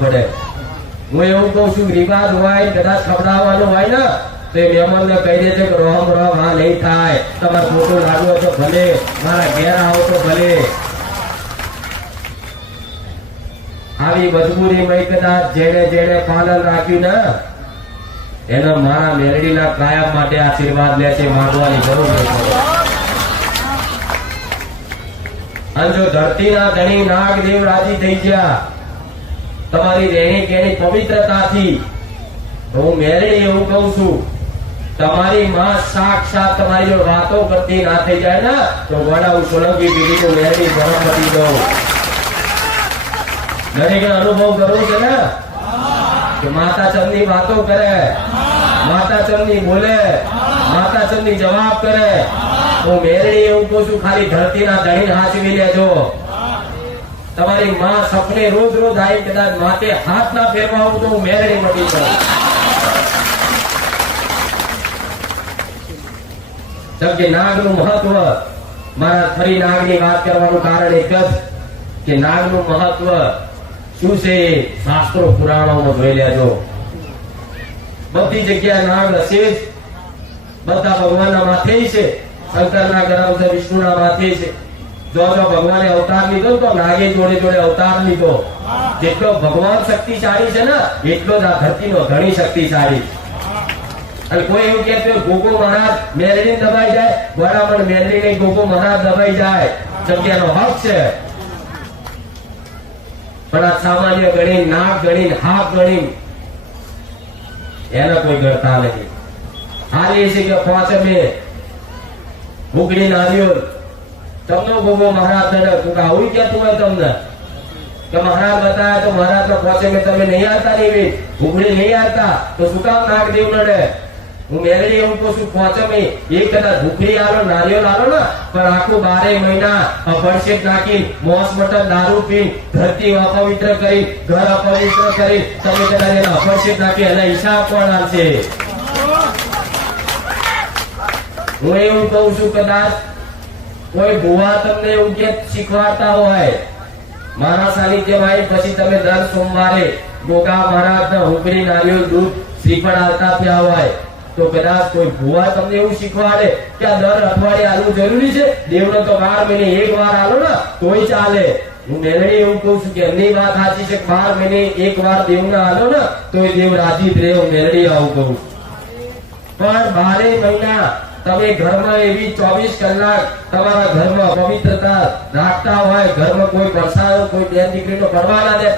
પડે। હું એવું કહું છું રિવાજ હોય કદાચ ખવડાવવાનો હોય ને તો એ મહેમાનને કહી દેજે કે રોહમ રોહમ હા નહીં થાય, તમારે ખોટું લાગવો તો ભલે, મારા ઘેર આવો તો ભલે। આવી મજબૂરીમાં કદાચ જેને જેને પાલન રાખ્યું ને એને મારા મેરડીના કાયમ માટે આશીર્વાદ લે છે, માંગવાની જરૂર નથી। અને જો ધરતીના ધણી નાગદેવ રાજી થઈ ગયા તમારી રહેણી કેણી પવિત્રતાથી, હું મેરડી એવું કહું છું તમારી માં સાક્ષાત તમારી જો વાતો કરતી ના થઈ જાય ને તો વડાઉ સોલંકી બીજી તો મેરડી ભરમ બની દઉં। દરેક અનુભવ કરવું છે ને કે માતા ચંદની વાતો કરે, માતા ચંદની બોલે, માતા ચંદની જવાબ કરે। હું મેરડી એવું કહું છું ખાલી ધરતીના ધણી હાચવી લેજો। તમારી માં સપને રોજ રોજ આવી કદાચ માથે હાથ ના ફેરવા તો હું મેરડી મટી જાઉં। કે નાગનું મહત્વ, મારા ફરી નાગની વાત કરવાનું કારણ એક જ કે નાગનું મહત્વ શું છે શાસ્ત્રો પુરાણોમાં જોઈ લેજો। બધી જગ્યાએ નાગ હશે જ, બધા ભગવાનના માથે છે, શંકરના ગરમ છે, વિષ્ણુના માથે છે। જો ભગવાને અવતાર લીધો તો નાગે જોડે જોડે અવતાર લીધો। જેટલો ભગવાન શક્તિશાળી છે ને એટલો જ આ ધરતીનો ધણી શક્તિશાળી। અને કોઈ એવું કહેતો ગોગો મહારાજ મેરડી દબાઈ જાય, બરાબર મેરડી નહીં ગોગો મહારાજ દબાઈ જાય, જગ્યાનો હક છે। પણ આ સામાન્ય ગણી, નાક ગણી, હાથ ગણી એને કોઈ ગણતા નથી। હાલી છે કે પાંચમે ભૂખડી નારિયોલ તમને ગોગો મહારાજ તું આવું કહેતું હોય તમને કે મહારાજ બતાવ્યા તો મહારાજ તો પાંચમે તમે નહીં આવતા, નહીં ભૂખડી નહીં આવતા તો શું કામ નાગદેવ લડે? હું મેરડી એવું કહું છું પાંચમે એક કદાચ ભૂખડી આલો નારિયેળ આલો ને પણ આખું 12 મહિના અભિષેક નાખી મોસ મટન દારૂ પી ધરતી અપવિત્ર કરી ઘર અપવિત્ર કરી તમે કદાચ એના અભિષેક નાખી એના હિસાબ કોણ આપશે? હું એવું કહું છું કદાચ કોઈ ભુવા તમને એવું કે શીખવાડતા હોય મારા સાનિધ્યમાં પછી તમે દર સોમવારે ગોગા મહારાજના હુકડી નારિયેળ દૂધ શ્રીફળ આવતા થયા હોય તો કદાચ કોઈ ભુવા તમને એવું શીખવાડે કે આ દર અઠવાડિયે આલવું જરૂરી છે, દેવનો તો 12 મહિને એક વાર આલો ને તોય ચાલે। હું મેરડી એવું કહું છું કે એમની વાત સાચી છે, 12 મહિને એક વાર દેવના આલો ને તોય દેવ રાજી જ રહે। હું મેરડી આવું કહું પણ 12 મહિના તમે ઘરમાં એવી 24 કલાક તમારા ઘરમાં પવિત્રતા રાખતા હોય, ઘરમાં કોઈ પરસાયો કોઈ બેન દીકરીનો કરવા ના દેતા